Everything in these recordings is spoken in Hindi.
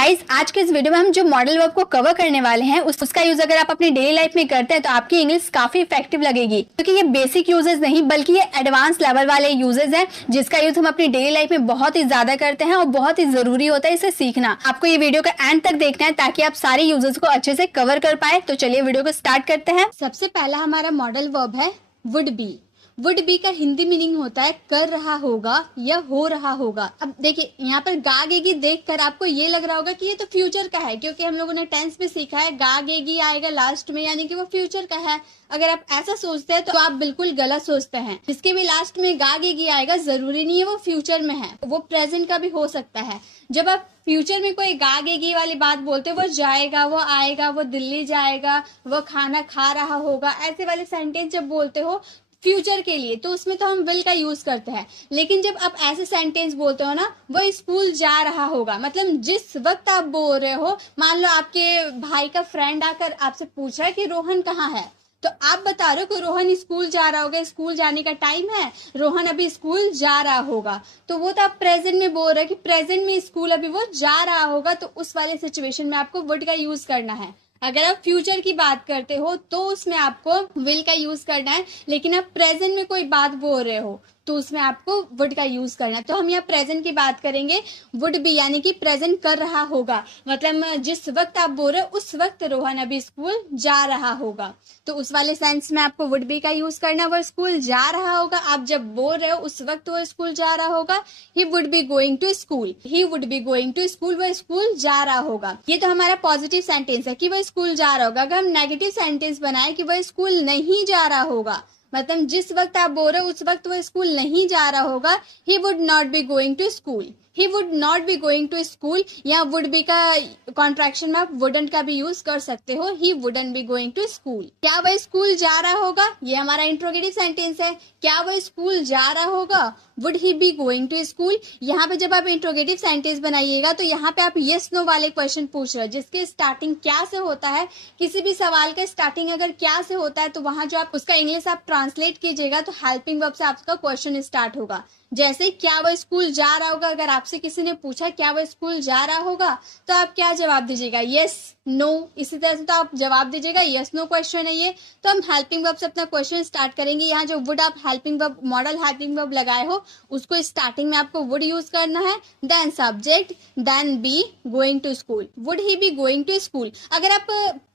गाइस आज के इस वीडियो में हम जो मॉडल वर्ब को कवर करने वाले हैं उसका यूज अगर आप अपनी डेली लाइफ में करते हैं तो आपकी इंग्लिश काफी इफेक्टिव लगेगी, क्योंकि ये बेसिक यूजेस नहीं बल्कि ये एडवांस लेवल वाले यूजेस हैं जिसका यूज हम अपनी डेली लाइफ में बहुत ही ज्यादा करते हैं और बहुत ही जरूरी होता है इसे सीखना। आपको ये वीडियो का एंड तक देखना है ताकि आप सारे यूजेस को अच्छे से कवर कर पाए। तो चलिए वीडियो को स्टार्ट करते हैं। सबसे पहला हमारा मॉडल वर्ब है वुड बी। वुड बी का हिंदी मीनिंग होता है कर रहा होगा या हो रहा होगा। अब देखिए यहाँ पर गागेगी देखकर आपको ये लग रहा होगा कि ये तो फ्यूचर का है, क्योंकि हम लोगों ने टेंस में सीखा है गागेगी आएगा लास्ट में, यानी कि वो फ्यूचर का है। अगर आप ऐसा सोचते हैं तो आप बिल्कुल गलत सोचते हैं। जिसके भी लास्ट में गागेगी आएगा जरूरी नहीं है वो फ्यूचर में है, वो प्रेजेंट का भी हो सकता है। जब आप फ्यूचर में कोई गागेगी वाली बात बोलते हो, वो जाएगा, वो आएगा, वो दिल्ली जाएगा, वो खाना खा रहा होगा, ऐसे वाले सेंटेंस जब बोलते हो फ्यूचर के लिए तो उसमें तो हम विल का यूज करते हैं। लेकिन जब आप ऐसे सेंटेंस बोलते हो ना, वो स्कूल जा रहा होगा, मतलब जिस वक्त आप बोल रहे हो, मान लो आपके भाई का फ्रेंड आकर आपसे पूछ रहा है कि रोहन कहाँ है, तो आप बता रहे हो कि रोहन स्कूल जा रहा होगा, स्कूल जाने का टाइम है, रोहन अभी स्कूल जा रहा होगा। तो वो तो आप प्रेजेंट में बोल रहे हो कि प्रेजेंट में स्कूल अभी वो जा रहा होगा, तो उस वाले सिचुएशन में आपको वुड का यूज करना है। अगर आप फ्यूचर की बात करते हो तो उसमें आपको विल का यूज करना है, लेकिन आप प्रेजेंट में कोई बात बोल रहे हो तो उसमें आपको वुड का यूज करना है। तो हम यहाँ प्रेजेंट की बात करेंगे, वुड बी यानी कि प्रेजेंट कर रहा होगा, मतलब जिस वक्त आप बोल रहे हो उस वक्त रोहन अभी स्कूल जा रहा होगा। तो उस वाले सेंस में आपको वुड बी का यूज करना, वो स्कूल जा रहा होगा। आप जब बोल रहे हो उस वक्त वो स्कूल जा रहा होगा, he would be going to school, he would be going to school, वो स्कूल जा रहा होगा। ये तो हमारा पॉजिटिव सेंटेंस है कि वो स्कूल जा रहा होगा। अगर हम नेगेटिव सेंटेंस बनाए कि वो स्कूल नहीं जा रहा होगा, मतलब जिस वक्त आप बोल रहे हो उस वक्त वो स्कूल नहीं जा रहा होगा, he would not be going to school, he would not be going to school. यहाँ वुड बी का कॉन्ट्रैक्शन में आप वुडंट का भी यूज कर सकते हो, he wouldn't be going to school. क्या वह स्कूल जा रहा होगा, ये हमारा इंट्रोगेटिव सेंटेंस है। क्या वह स्कूल जा रहा होगा, would he be going to school. यहाँ पे जब आप इंट्रोगेटिव सेंटेंस बनाइएगा तो यहाँ पे आप यस नो वाले क्वेश्चन पूछ रहे हो जिसके स्टार्टिंग क्या से होता है। किसी भी सवाल का स्टार्टिंग अगर क्या से होता है तो वहां जो आप उसका इंग्लिश आप ट्रांसलेट कीजिएगा तो हेल्पिंग वर्ब से आपका क्वेश्चन स्टार्ट होगा। जैसे क्या वह स्कूल जा रहा होगा, अगर आपसे किसी ने पूछा क्या वह स्कूल जा रहा होगा तो आप क्या जवाब दीजिएगा, यस नो। इसी तरह से तो आप जवाब दीजिएगा, यस नो क्वेश्चन है ये। तो हम हेल्पिंग वर्ब से अपना क्वेश्चन स्टार्ट करेंगे। यहाँ जो वुड आप helping verb model helping verb लगाए हो उसको स्टार्टिंग में आपको वुड यूज करना है, then subject, then be going to school, would he be going to school. अगर आप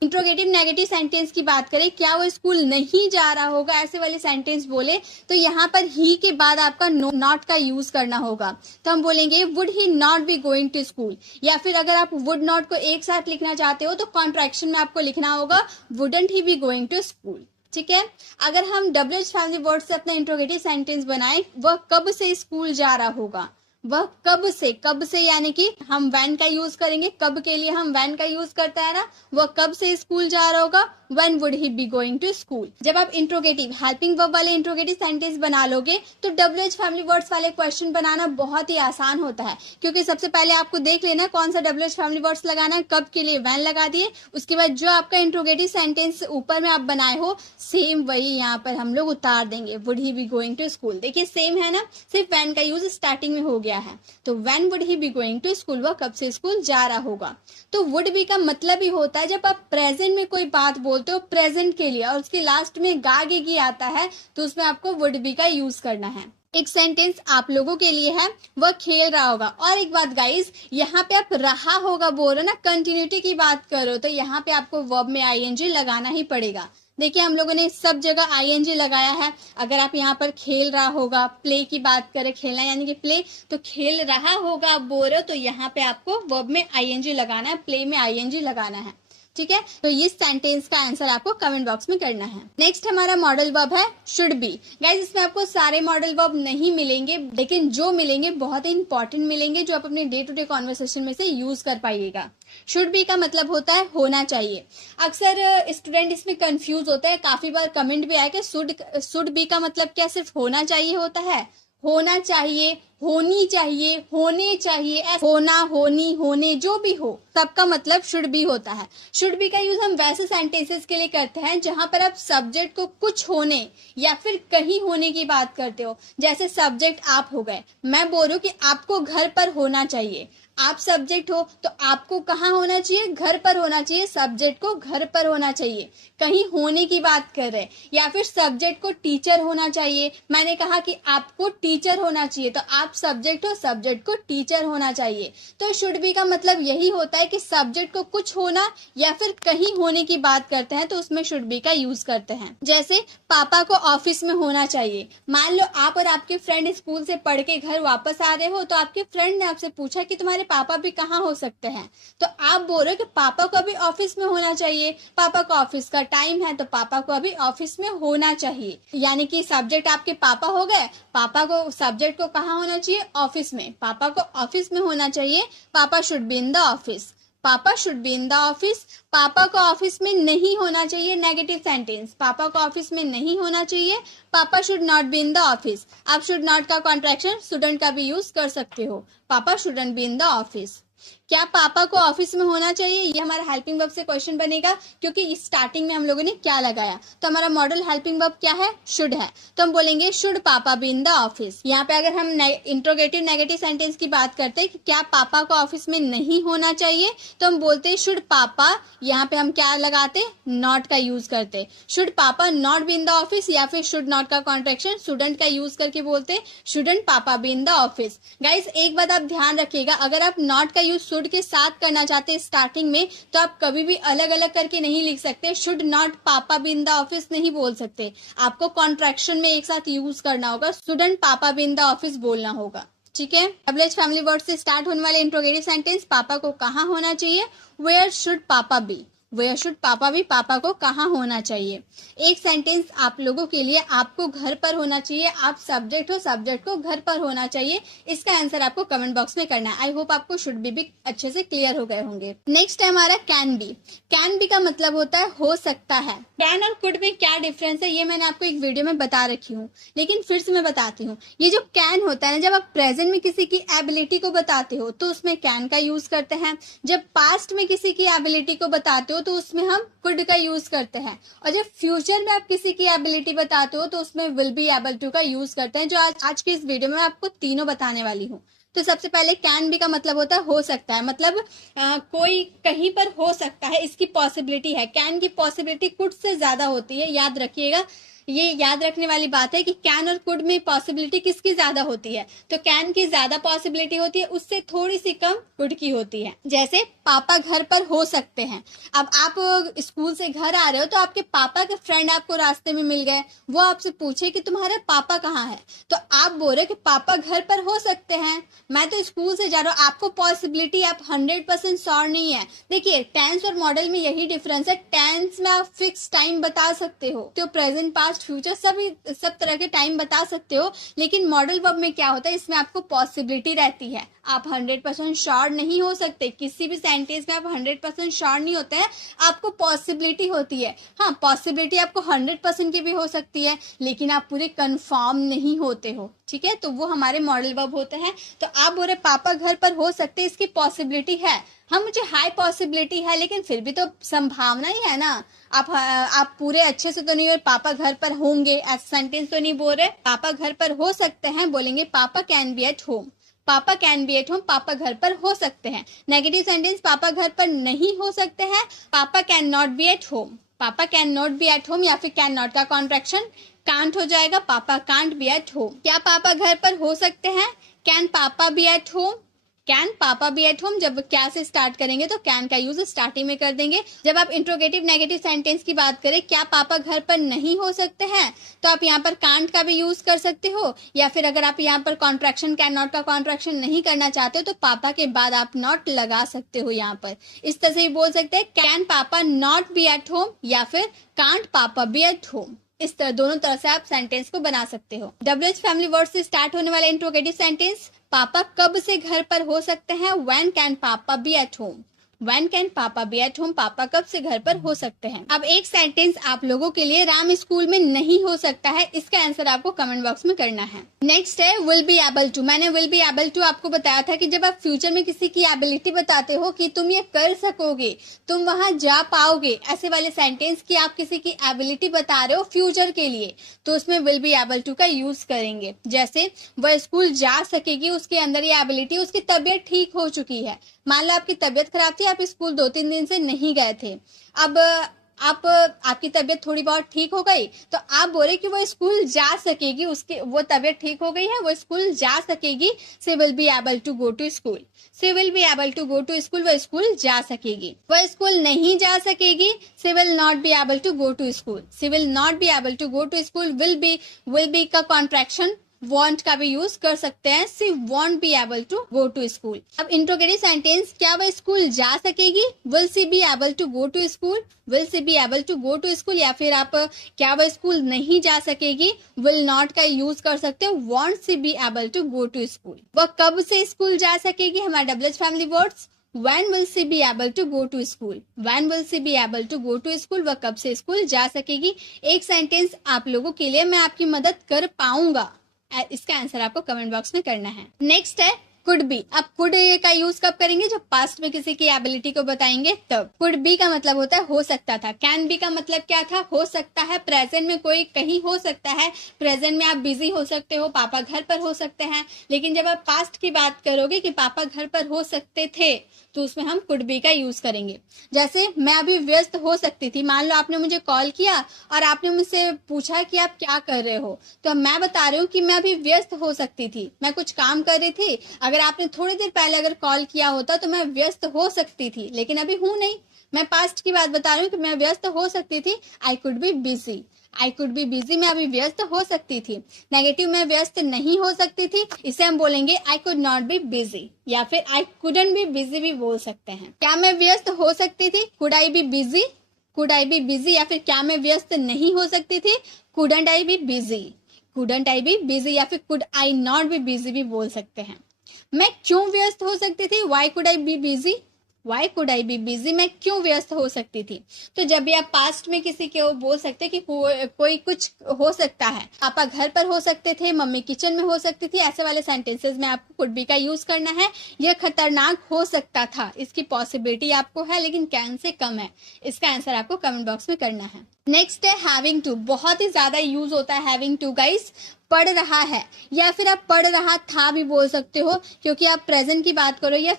इंट्रोगेटिव नेगेटिव सेंटेंस की बात करें, क्या वो स्कूल नहीं जा रहा होगा, ऐसे वाले सेंटेंस बोले तो यहाँ पर ही के बाद आपका नॉट का यूज करना होगा। तो हम बोलेंगे would he not be going to school. या फिर अगर आप वुड नॉट को एक साथ लिखना चाहते हो तो कॉन्ट्रैक्शन में आपको लिखना होगा wouldn't he be going to school. ठीक है। अगर हम WH फैमिली वर्ड से अपना इंट्रोगेटिव सेंटेंस बनाए, वह कब से स्कूल जा रहा होगा, वह कब से यानी कि हम व्हेन का यूज करेंगे। कब के लिए हम व्हेन का यूज करता है ना, वह कब से स्कूल जा रहा होगा, when would he be going to school. जब आप इंट्रोगेटिव हेल्पिंग वर्ब वाले इंट्रोगेटिव सेंटेंस बना लोगे तो WH फैमिली वर्ड्स वाले क्वेश्चन बनाना बहुत ही आसान होता है, क्योंकि सबसे पहले आपको देख लेना कौन सा WH फैमिली वर्ड्स लगाना है। कब के लिए व्हेन लगा दिए, उसके बाद जो आपका इंट्रोगेटिव सेंटेंस ऊपर में आप बनाए हो सेम वही यहाँ पर हम लोग उतार देंगे, would he be going to school. देखिए सेम है ना, सिर्फ व्हेन का यूज स्टार्टिंग में हो गया है। तो when would he be going to school, वह कब से स्कूल जा रहा होगा। तो वुड बी का मतलब ही होता है जब आप प्रेजेंट में कोई बात बोलते हो प्रेजेंट के लिए और उसके लास्ट में गागेगी आता है तो उसमें आपको वुड बी का यूज करना है। एक सेंटेंस आप लोगों के लिए है, वह खेल रहा होगा। और एक बात गाइस, यहाँ पे आप रहा होगा बोल रहे हो ना, कंटिन्यूटी की बात करो तो यहाँ पे आपको वर्ब में ING लगाना ही पड़ेगा। देखिए हम लोगों ने सब जगह ING लगाया है। अगर आप यहाँ पर खेल रहा होगा, प्ले की बात करें, खेलना यानी कि प्ले, तो खेल रहा होगा आप बोल रहे हो तो यहाँ पे आपको वर्ब में ING लगाना है, प्ले में ING लगाना है। ठीक है। तो इस सेंटेंस का आंसर आपको कमेंट बॉक्स में करना है। नेक्स्ट हमारा मॉडल वर्ब है शुड बी। गाइस इसमें आपको सारे मॉडल वर्ब नहीं मिलेंगे, लेकिन जो मिलेंगे बहुत ही इंपॉर्टेंट मिलेंगे जो आप अपने डे टू डे कॉन्वर्सेशन में से यूज कर पाइएगा। शुड बी का मतलब होता है होना चाहिए। अक्सर स्टूडेंट इसमें कंफ्यूज होते हैं, काफी बार कमेंट भी आया कि शुड बी का मतलब क्या सिर्फ होना चाहिए होता है, होना चाहिए, होनी चाहिए, होने चाहिए, होना, होनी, होने, जो भी हो सबका मतलब शुड बी होता है। शुड बी का यूज हम वैसे सेंटेंसेस के लिए करते हैं जहां पर आप सब्जेक्ट को कुछ होने या फिर कहीं होने की बात करते हो। जैसे सब्जेक्ट आप हो गए, मैं बोल रही हूँ कि आपको घर पर होना चाहिए, आप सब्जेक्ट हो तो आपको कहाँ होना चाहिए, घर पर होना चाहिए, सब्जेक्ट को घर पर होना चाहिए, कहीं होने की बात कर रहे हैं। या फिर सब्जेक्ट को टीचर होना चाहिए, मैंने कहा कि आपको टीचर होना चाहिए, तो आप सब्जेक्ट हो, सब्जेक्ट को टीचर होना चाहिए। तो शुड बी का मतलब यही होता है कि सब्जेक्ट को कुछ होना या फिर कहीं होने की बात करते हैं तो उसमें शुड बी का यूज करते हैं। जैसे पापा को ऑफिस में होना चाहिए। मान लो आप और आपके फ्रेंड स्कूल से पढ़ के घर वापस आ रहे हो, तो आपके फ्रेंड ने आपसे पूछा कि तुम्हारे पापा भी कहाँ हो सकते हैं, तो आप बोल रहे हो कि पापा को अभी ऑफिस में होना चाहिए, पापा को ऑफिस का टाइम है तो पापा को अभी ऑफिस में होना चाहिए। यानी कि सब्जेक्ट आपके पापा हो गए, पापा को सब्जेक्ट को कहाँ होना चाहिए, ऑफिस में, पापा को ऑफिस में होना चाहिए, पापा should be in the office, पापा should be in the office. पापा को ऑफिस में नहीं होना चाहिए, नेगेटिव सेंटेंस, पापा को ऑफिस में नहीं होना चाहिए, पापा should not be in the office. आप शुड नॉट का कॉन्ट्रैक्शन स्टूडेंट का भी यूज कर सकते हो, पापा shouldn't be in the office. क्या पापा को ऑफिस में होना चाहिए, ये हमारा हेल्पिंग वर्ब से क्वेश्चन बनेगा, क्योंकि स्टार्टिंग में हम लोगों ने क्या लगाया, तो हमारा मॉडल हेल्पिंग वर्ब क्या है, शुड है, तो हम बोलेंगे शुड पापा बी इन द ऑफिस। यहाँ पे अगर हम इंट्रोगेटिव नेगेटिव सेंटेंस की बात करते हैं कि क्या पापा को ऑफिस में नहीं होना चाहिए, तो हम बोलते हैं शुड पापा, यहाँ पे हम क्या लगाते, नॉट का यूज करते, शुड पापा not be in the office, या फिर शुड नॉट का कॉन्ट्रैक्शन स्टूडेंट का यूज करके बोलते शुडंट पापा B in the office. Guys एक बात आप ध्यान रखिएगा, अगर आप नॉट का यूज शुड के साथ करना चाहते हैं स्टार्टिंग में, तो आप कभी भी अलग अलग करके नहीं लिख सकते, शुड नॉट पापा बी इन द ऑफिस नहीं बोल सकते, आपको कॉन्ट्रैक्शन में एक साथ यूज करना होगा, स्टूडेंट पापा बी इन द ऑफिस बोलना होगा। ठीक है, डबल फैमिली वर्ड से स्टार्ट होने वाले इंट्रोगेटिव सेंटेंस, पापा को कहाँ होना चाहिए, वेयर शुड पापा बी, वेयर शुड पापा भी, पापा को कहाँ होना चाहिए। एक सेंटेंस आप लोगों के लिए, आपको घर पर होना चाहिए, आप सब्जेक्ट हो, सब्जेक्ट को घर पर होना चाहिए, इसका आंसर आपको कमेंट बॉक्स में करना है। आई होप आपको शुड बी अच्छे से क्लियर हो गए होंगे। नेक्स्ट है हमारा कैन बी। कैन बी का मतलब होता है हो सकता है। कैन और कुड में क्या डिफरेंस है ये मैंने आपको एक वीडियो में बता रखी हूँ, लेकिन फिर से मैं बताती हूँ। ये जो कैन होता है ना, जब आप प्रेजेंट में किसी की एबिलिटी को बताते हो तो उसमें कैन का यूज करते हैं, जब पास्ट में किसी की एबिलिटी को बताते हो तो उसमें हम कुड का यूज करते हैं, और जब फ्यूचर में आप किसी की एबिलिटी बताते हो तो उसमें विल बी एबल टू का यूज करते हैं, जो आज की इस वीडियो में मैं आपको तीनों बताने वाली हूँ। तो सबसे पहले कैन बी का मतलब होता है हो सकता है, मतलब कोई कहीं पर हो सकता है, इसकी पॉसिबिलिटी है। कैन की पॉसिबिलिटी कुड से ज्यादा होती है, याद रखिएगा, ये याद रखने वाली बात है कि कैन और कुड में पॉसिबिलिटी किसकी ज्यादा होती है, तो कैन की ज्यादा पॉसिबिलिटी होती है, उससे थोड़ी सी कम कुड की होती है। जैसे पापा घर पर हो सकते हैं, अब आप स्कूल से घर आ रहे हो तो आपके पापा के फ्रेंड आपको रास्ते में मिल गए, वो आपसे पूछे कि तुम्हारे पापा कहाँ है, तो आप बोल रहे हो कि पापा घर पर हो सकते हैं, मैं तो स्कूल से जा रहा हूँ, आपको पॉसिबिलिटी, आप 100% श्योर नहीं है। देखिए टेंस और मॉडल में यही डिफरेंस है, टेंस में आप फिक्स टाइम बता सकते हो, तो प्रेजेंट पास्ट फ्यूचर सब तरह के टाइम बता सकते हो, लेकिन मॉडल वर्ब में क्या होता है, इसमें आपको पॉसिबिलिटी रहती है, आप 100% श्योर नहीं हो सकते, किसी भी सेंटेंस में आप 100% श्योर नहीं होते हैं, आपको पॉसिबिलिटी होती है। हाँ, पॉसिबिलिटी आपको 100% की भी हो सकती है, लेकिन आप पूरे कंफर्म नहीं होते हो, ठीक है, तो वो हमारे मॉडल वर्ब होते हैं। तो आप बोल रहे पापा घर पर हो सकते, इसकी पॉसिबिलिटी है, हाँ मुझे हाई पॉसिबिलिटी है, लेकिन फिर भी तो संभावना ही है ना, आप पूरे अच्छे से तो नहीं हो, पापा घर पर होंगे ऐसा सेंटेंस तो नहीं बोल रहे, पापा घर पर हो सकते हैं, बोलेंगे पापा कैन बी एट होम, पापा कैन बी एट होम, पापा घर पर हो सकते हैं। नेगेटिव सेंटेंस, पापा घर पर नहीं हो सकते हैं, पापा can not be at home, पापा can not be at home, या फिर कैन नॉट का कॉन्ट्रैक्शन कांट हो जाएगा, पापा कांट बी एट होम। क्या पापा घर पर हो सकते हैं, can papa be at home, can papa be at home. जब क्या से स्टार्ट करेंगे तो कैन का यूज स्टार्टिंग में कर देंगे। जब आप इंट्रोगेटिव नेगेटिव सेंटेंस की बात करें, क्या पापा घर पर नहीं हो सकते हैं, तो आप यहाँ पर कांट का भी यूज कर सकते हो, या फिर अगर आप यहाँ पर कॉन्ट्रैक्शन कैन नॉट का कॉन्ट्रैक्शन नहीं करना चाहते हो तो पापा के बाद आप नॉट लगा सकते हो। यहाँ पर इस तरह से भी बोल सकते हैं, कैन पापा नॉट बी एट होम, या फिर कांट पापा बी एट होम। इस तरह दोनों तरह से आप सेंटेंस को बना सकते हो। डब्ल्यूएच फैमिली वर्ड से स्टार्ट होने वाला इंट्रोगेटिव सेंटेंस, पापा कब से घर पर हो सकते हैं, when can papa be at home, When can papa be at home? पापा कब से घर पर हो सकते हैं? अब एक सेंटेंस आप लोगों के लिए राम स्कूल में नहीं हो सकता है, इसका आंसर आपको कमेंट बॉक्स में करना है। नेक्स्ट है विल बी एबल टू। मैंने विल बी एबल टू आपको बताया था कि जब आप फ्यूचर में किसी की एबिलिटी बताते हो कि तुम ये कर सकोगे, तुम वहां जा पाओगे, ऐसे वाले सेंटेंस की आप किसी की एबिलिटी बता रहे हो फ्यूचर के लिए, तो उसमें विल बी एबल टू का यूज करेंगे। जैसे वह स्कूल जा सकेगी, उसके अंदर ये एबिलिटी, उसकी तबीयत ठीक हो चुकी है। मान लो आपकी तबीयत खराब थी, आप स्कूल 2-3 दिन से नहीं गए थे, अब आपकी तबीयत थोड़ी बहुत ठीक हो गई, तो आप बोले कि वो स्कूल जा सकेगी, उसकी वो तबीयत ठीक हो गई है, वो स्कूल जा सकेगी। She will be able to go to school. She will be able to go to school, वो स्कूल जा सकेगी। वो स्कूल नहीं जा सकेगी, she will not be able to go to school. She will not be able to go to school. Will be का कॉन्ट्रैक्शन वॉन्ट का भी यूज कर सकते हैं। She won't be able to go to school. अब इंट्रोगेटिव सेंटेंस, क्या वह स्कूल जा सकेगी? Will she be able to go to school. Will she be able to go to school. या फिर आप क्या वह स्कूल नहीं जा सकेगी, विल नॉट का यूज कर सकते हो। Won't she be able to go to school. वह कब से स्कूल जा सकेगी? हमारा double family words. When will she be able to go to school? When will she be able to go to school? वह कब से स्कूल जा सकेगी? एक सेंटेंस आप लोगों के लिए मैं आपकी मदद कर पाऊंगा, इसका आंसर आपको कमेंट बॉक्स में करना है। नेक्स्ट है कुड बी। अब कुड का यूज कब करेंगे? जब पास्ट में किसी की एबिलिटी को बताएंगे तब। कुड बी का मतलब होता है हो सकता था। कैन बी का मतलब क्या था? हो सकता है। प्रेजेंट में कोई कहीं हो सकता है, प्रेजेंट में आप बिजी हो सकते हो, पापा घर पर हो सकते हैं। लेकिन जब आप पास्ट की बात करोगे कि पापा घर पर हो सकते थे, तो उसमें हम कुड बी का यूज करेंगे। जैसे मैं अभी व्यस्त हो सकती थी, मान लो आपने मुझे कॉल किया और आपने मुझसे पूछा कि आप क्या कर रहे हो, तो मैं बता रही हूँ कि मैं अभी व्यस्त हो सकती थी, मैं कुछ काम कर रही थी। अगर आपने थोड़ी देर पहले अगर कॉल किया होता तो मैं व्यस्त हो सकती थी, लेकिन अभी हूं नहीं। मैं पास्ट की बात बता रही हूँ कि मैं व्यस्त हो सकती थी। I could be busy. I could be busy, मैं अभी व्यस्त हो सकती थी। नेगेटिव में व्यस्त नहीं हो सकती थी, इसे हम बोलेंगे I could not be busy, या फिर आई कुडंट बी बिजी भी बोल सकते हैं। क्या मैं व्यस्त हो सकती थी? Could I be busy. Could I be busy. या फिर क्या मैं व्यस्त नहीं हो सकती थी? Couldn't I be busy. Couldn't I be busy. या फिर could I not be busy भी बोल सकते हैं। मैं क्यों व्यस्त हो सकती थी? Y could I be busy. Y could I be busy, मैं क्यों व्यस्त हो सकती थी। तो जब भी आप पास्ट में किसी को बोल सकते हैं कि कोई कुछ हो सकता है, पापा घर पर हो सकते थे, मम्मी किचन में हो सकती थी, ऐसे वाले सेंटेंसेस में आपको कुड बी का यूज करना है। यह खतरनाक हो सकता था, इसकी पॉसिबिलिटी आपको है लेकिन कैन से कम है, इसका आंसर आपको कमेंट बॉक्स में करना है। नेक्स्ट है हैविंग टू। बहुत ही ज्यादा यूज होता है हैविंग टू गाइस। पढ़ रहा है, या फिर आप पढ़ रहा था भी बोल सकते हो, क्योंकि आप प्रेजेंट की बात करो या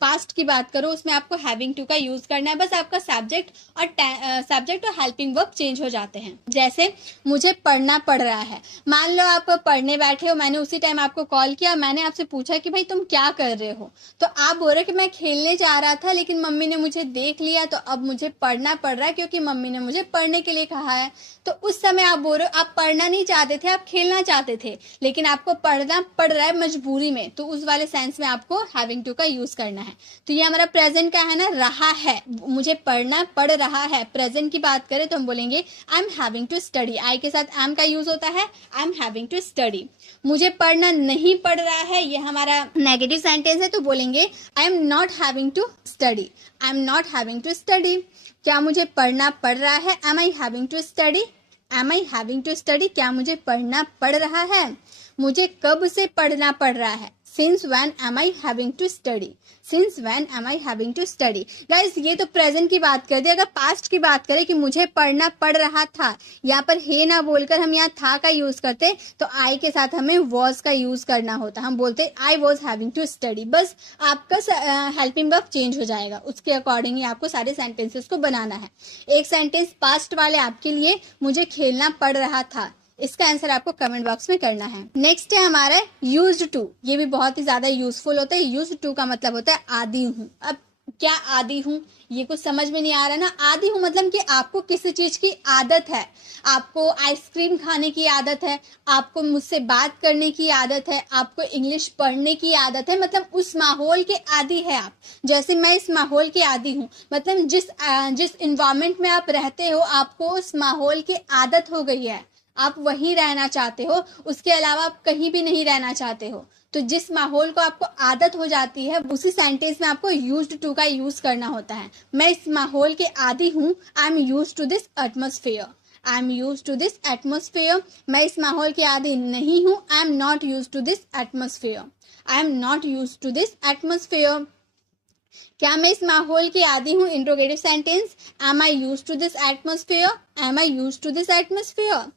पास्ट की बात करो, उसमें आपको हैविंग टू का यूज करना है। बस आपका सब्जेक्ट और हेल्पिंग वर्ब चेंज हो जाते हैं। जैसे मुझे पढ़ना पड़ रहा है, मान लो आप पढ़ने बैठे हो, मैंने उसी टाइम आपको कॉल किया, मैंने आपसे पूछा कि भाई तुम क्या कर रहे हो, तो आप बोल रहे कि मैं खेलने जा रहा था लेकिन मम्मी ने मुझे देख लिया तो अब मुझे पढ़ना पड़ रहा है क्योंकि मम्मी ने मुझे पढ़ने के लिए कहा है। तो उस समय आप बोल रहे हो आप पढ़ना नहीं चाहते थे, आप खेलना चाहते थे, लेकिन आपको पढ़ना पड़ रहा है मजबूरी में, तो उस वाले सेंस में आपको हैविंग टू का यूज करना है। तो ये हमारा प्रेजेंट का है ना, रहा है, मुझे पढ़ना पड़ रहा है। प्रेजेंट की बात करें तो हम बोलेंगे I am having to study. I के साथ एम का यूज होता है, I am having to study. मुझे पढ़ना नहीं पड़ रहा है, ये हमारा नेगेटिव सेंटेंस है, तो बोलेंगे I am not having to study. I am not having to study. क्या मुझे पढ़ना पड़ रहा है? Am I having to study. Am I having to study, क्या मुझे पढ़ना पड़ रहा है? मुझे कब से पढ़ना पड़ रहा है? Since when am I having to study? Since when am I having to study? Guys, ये तो प्रेजेंट की बात कर दी। अगर पास्ट की बात करें कि मुझे पढ़ना पड़ रहा था, यहाँ पर है ना बोलकर हम यहाँ था का यूज करते, तो आई के साथ हमें was का यूज करना होता। हम बोलते I was having to study। बस आपका हेल्पिंग वर्ब चेंज हो जाएगा, उसके अकॉर्डिंग ही आपको सारे सेंटेंसेस को बनाना है। एक सेंटेंस पास्ट वाले आपके लिए, मुझे खेलना पड़ रहा था, इसका आंसर आपको कमेंट बॉक्स में करना है। नेक्स्ट है हमारा यूज्ड टू। ये भी बहुत ही ज्यादा यूजफुल होता है। यूज्ड टू का मतलब होता है आदी हूँ। अब क्या आदी हूँ, ये कुछ समझ में नहीं आ रहा ना। आदी हूँ मतलब कि आपको किसी चीज की आदत है, आपको आइसक्रीम खाने की आदत है, आपको मुझसे बात करने की आदत है, आपको इंग्लिश पढ़ने की आदत है, मतलब उस माहौल के आदी है आप। जैसे मैं इस माहौल के आदी हूँ, मतलब जिस इन्वायरमेंट में आप रहते हो, आपको उस माहौल की आदत हो गई है, आप वहीं रहना चाहते हो, उसके अलावा आप कहीं भी नहीं रहना चाहते हो। तो जिस माहौल को आपको आदत हो जाती है उसी सेंटेंस में आपको यूज्ड टू का यूज करना होता है। मैं इस माहौल के आदी हूँ, I am used to this atmosphere. I am used to this atmosphere. मैं इस माहौल के आदी नहीं हूँ, I am not used to this atmosphere. I am not used to this atmosphere. क्या मैं इस माहौल की आदी हूँ? Interrogative sentence, am I used to this atmosphere. Am I used to this atmosphere.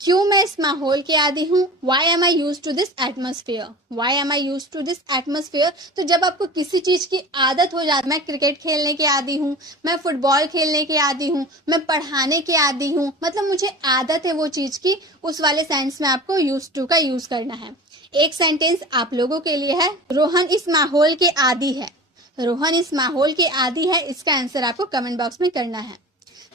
क्यों मैं इस माहौल के आदी हूँ? Why am I used to this atmosphere. Why am I used to this atmosphere. तो जब आपको किसी चीज की आदत हो जाती है, मैं क्रिकेट खेलने के आदी हूँ, मैं फुटबॉल खेलने के आदी हूँ, मैं पढ़ाने के आदी हूँ, मतलब मुझे आदत है वो चीज की, उस वाले सेंस में आपको यूज्ड टू का यूज करना है। एक सेंटेंस आप लोगों के लिए है, रोहन इस माहौल के आदी है। रोहन इस माहौल के आदी है, इसका आंसर आपको कमेंट बॉक्स में करना है।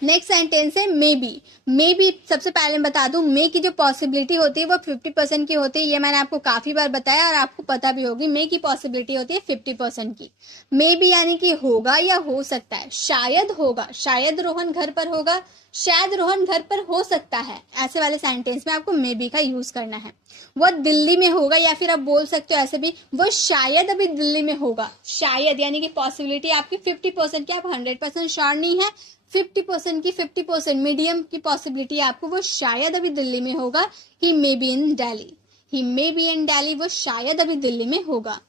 नेक्स्ट सेंटेंस है मे बी। मे बी सबसे पहले मैं बता दूं, मे की जो पॉसिबिलिटी होती है वो 50% की होती है। ये मैंने आपको काफी बार बताया और आपको पता भी होगी। मे की पॉसिबिलिटी होती है 50% की। मे बी यानी कि होगा या हो सकता है, शायद होगा, शायद रोहन घर पर होगा, शायद रोहन घर पर हो सकता है। ऐसे वाले सेंटेंस में आपको मे बी का यूज करना है। वो दिल्ली में होगा, या फिर आप बोल सकते हो ऐसे भी, वो शायद अभी दिल्ली में होगा। शायद यानी कि पॉसिबिलिटी आपकी 50% की, आप 100% श्योर नहीं है। 50% की 50% मीडियम की पॉसिबिलिटी आपको, वो शायद अभी दिल्ली में होगा। He may be in Delhi. He may be in Delhi. वो शायद अभी दिल्ली में होगा।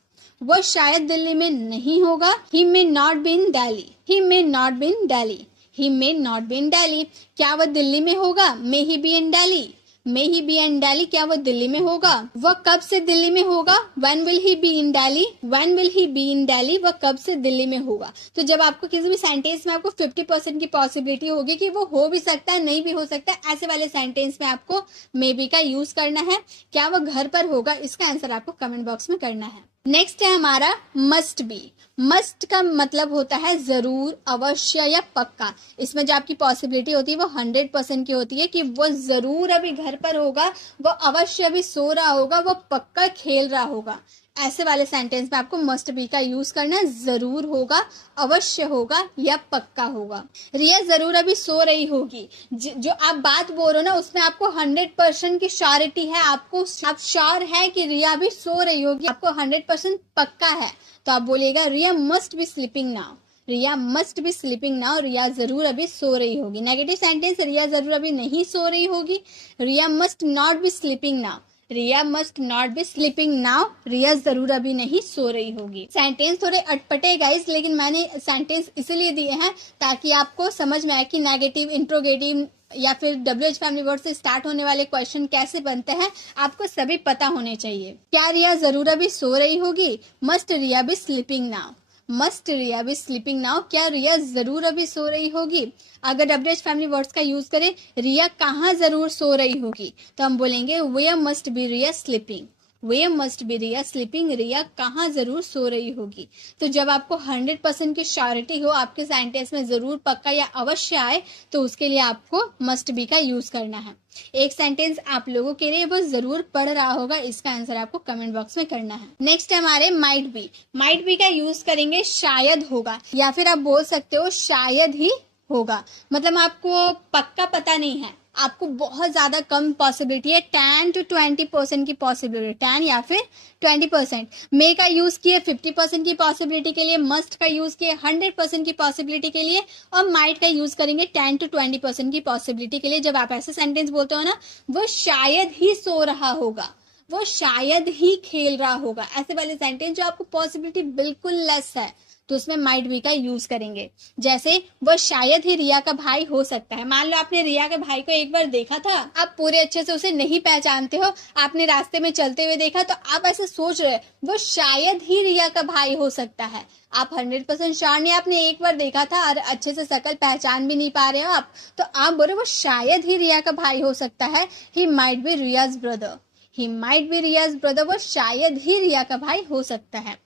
वो शायद दिल्ली में नहीं होगा। He may not be in Delhi. He may not be in Delhi. He may not be in Delhi. क्या वह दिल्ली में होगा? May he be in Delhi. May he be in Delhi. क्या वो दिल्ली में होगा? वह कब से दिल्ली में होगा? When will he be in Delhi? When will he be in Delhi? वह कब से दिल्ली में होगा? तो जब आपको किसी भी सेंटेंस में आपको 50% की पॉसिबिलिटी होगी कि वो हो भी सकता है, नहीं भी हो सकता है, ऐसे वाले सेंटेंस में आपको मे बी का यूज करना है। क्या वह घर पर होगा? इसका आंसर आपको कमेंट बॉक्स में करना है। नेक्स्ट है हमारा मस्ट बी। मस्ट का मतलब होता है जरूर, अवश्य या पक्का। इसमें जो आपकी पॉसिबिलिटी होती है वो 100% की होती है कि वो जरूर अभी घर पर होगा, वो अवश्य अभी सो रहा होगा, वो पक्का खेल रहा होगा। ऐसे वाले सेंटेंस में आपको मस्ट बी का यूज करना है। जरूर होगा, अवश्य होगा या पक्का होगा। रिया जरूर अभी सो रही होगी। जो आप बात बोल रहे हो ना, उसमें आपको 100% की श्योरिटी है। आप श्योर है कि रिया अभी सो रही होगी, आपको 100% पक्का है। तो आप बोलिएगा Riya must be sleeping now. Riya must be sleeping now. Riya जरूर अभी सो रही होगी। नेगेटिव सेंटेंस, रिया जरूर अभी नहीं सो रही होगी। Riya must not be sleeping now. Riya must not be sleeping now. Riya जरूर अभी नहीं सो रही होगी। सेंटेंस थोड़े अटपटे गाइस, लेकिन मैंने सेंटेंस इसलिए दिए हैं ताकि आपको समझ में आए कि नेगेटिव, इंट्रोगेटिव या फिर WH फैमिली वर्ड से स्टार्ट होने वाले क्वेश्चन कैसे बनते हैं, आपको सभी पता होने चाहिए। क्या रिया जरूर अभी सो रही होगी? Must Riya be sleeping now. Must Riya be sleeping now. क्या रिया जरूर अभी सो रही होगी? अगर WH फैमिली वर्ड्स का यूज करें, रिया कहाँ जरूर सो रही होगी, तो हम बोलेंगे where must be Riya sleeping. Where must be Riya sleeping. Riya कहाँ जरूर सो रही होगी। तो जब आपको 100% की श्योरिटी हो, आपके सेंटेंस में जरूर, पक्का या अवश्य आए, तो उसके लिए आपको मस्ट बी का यूज करना है। एक सेंटेंस आप लोगों के लिए वो जरूर पढ़ रहा होगा, इसका आंसर आपको कमेंट बॉक्स में करना है। नेक्स्ट हमारे माइट बी। माइट बी का यूज करेंगे शायद होगा, या फिर आप बोल सकते हो शायद ही होगा। मतलब आपको पक्का पता नहीं है, आपको बहुत ज्यादा कम पॉसिबिलिटी है, 10 to 20% की पॉसिबिलिटी, 10 या फिर 20%। मे का यूज किए 50% की पॉसिबिलिटी के लिए, मस्ट का यूज किए 100% की पॉसिबिलिटी के लिए, और माइट का यूज करेंगे 10 to 20% की पॉसिबिलिटी के लिए। जब आप ऐसे सेंटेंस बोलते हो ना, वो शायद ही सो रहा होगा, वो शायद ही खेल रहा होगा, ऐसे वाले सेंटेंस जो आपको पॉसिबिलिटी बिल्कुल लेस है, तो उसमें माइट बी का यूज करेंगे। जैसे वो शायद ही रिया का भाई हो सकता है। मान लो आपने रिया के भाई को एक बार देखा था, आप पूरे अच्छे से उसे नहीं पहचानते हो, आपने रास्ते में चलते हुए देखा, तो आप ऐसे सोच रहे वो शायद ही रिया का भाई हो सकता है। आप 100% श्योर नहीं, आपने एक बार देखा था और अच्छे से शक्ल पहचान भी नहीं पा रहे हो आप, तो आप बोले वो शायद ही रिया का भाई हो सकता है। He might be Riya's brother. He might be Riya's brother. वो शायद ही रिया का भाई हो सकता है।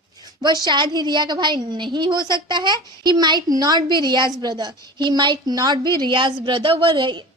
वह शायद ही रिया का भाई नहीं हो सकता है। He might not be Riya's brother. He might not be Riya's brother.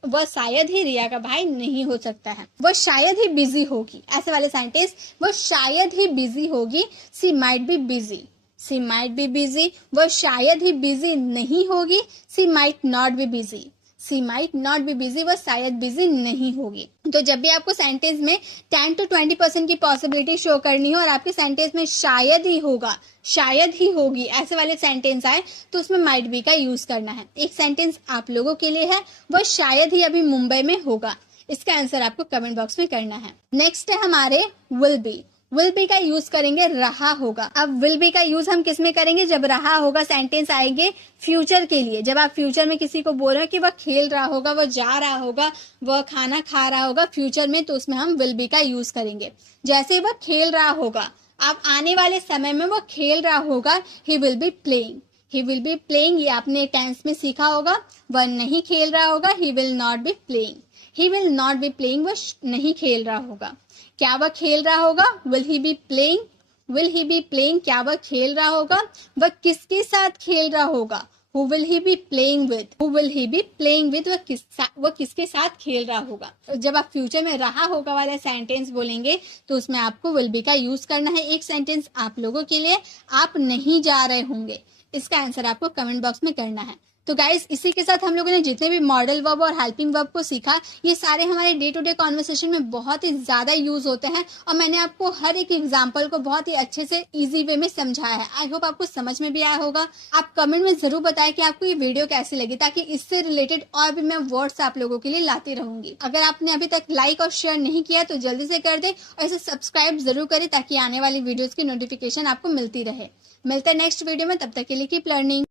वह शायद ही रिया का भाई नहीं हो सकता है। वह शायद ही बिजी होगी, ऐसे वाले सेंटेंस, वह शायद ही बिजी होगी। She might be busy. She might be busy. वह शायद ही बिजी नहीं होगी। She might not be busy. She might not be busy, वह शायद बिजी नहीं होगी। तो जब भी आपको सेंटेंस में 10 to 20% की पॉसिबिलिटी शो करनी हो और आपके सेंटेंस में शायद ही होगा, शायद ही होगी, ऐसे वाले सेंटेंस आए तो उसमें माइट बी का यूज करना है। एक सेंटेंस आप लोगों के लिए है, वह शायद ही अभी मुंबई में होगा। इसका आंसर आपको कमेंट बॉक्स में करना है। नेक्स्ट है हमारे विल बी। विल बी का यूज करेंगे रहा होगा। अब विल बी का यूज हम किस में करेंगे? जब रहा होगा सेंटेंस आएंगे फ्यूचर के लिए। जब आप फ्यूचर में किसी को बोल रहे हैं कि वह खेल रहा होगा, वह जा रहा होगा, वह खाना खा रहा होगा फ्यूचर में, तो उसमें हम विल बी का यूज करेंगे। जैसे वह खेल रहा होगा, अब आने वाले समय में वह खेल रहा होगा, he will be playing. He will be playing, ये आपने टेंस में सीखा होगा। वह नहीं खेल रहा होगा, he will not be playing. He will not be playing, वह नहीं खेल रहा होगा। क्या वह खेल रहा होगा? Will he be playing. Will he be playing, क्या वह खेल रहा होगा? वह किसके साथ खेल रहा होगा? Who will he be playing with? Who will he be playing with? वह किसके साथ खेल रहा होगा। जब आप फ्यूचर में रहा होगा वाला सेंटेंस बोलेंगे तो उसमें आपको will be का यूज करना है। एक सेंटेंस आप लोगों के लिए, आप नहीं जा रहे होंगे। इसका आंसर आपको कमेंट बॉक्स में करना है। तो गाइज, इसी के साथ हम लोगों ने जितने भी मॉडल वर्ब और हेल्पिंग वर्ब को सीखा, ये सारे हमारे डे टू डे कॉन्वर्सेशन में बहुत ही ज्यादा यूज होते हैं और मैंने आपको हर एक एग्जांपल को बहुत ही अच्छे से इजी वे में समझाया है। आई होप आपको समझ में भी आया होगा। आप कमेंट में जरूर बताएं कि आपको ये वीडियो कैसी लगी, ताकि इससे रिलेटेड और भी मैं वर्ड्स आप लोगों के लिए लाती रहूंगी। अगर आपने अभी तक लाइक और शेयर नहीं किया तो जल्दी से कर दे और इसे सब्सक्राइब जरूर करें, ताकि आने वाली वीडियोज की नोटिफिकेशन आपको मिलती रहे। मिलते हैं नेक्स्ट वीडियो में, तब तक के लिए कीप लर्निंग।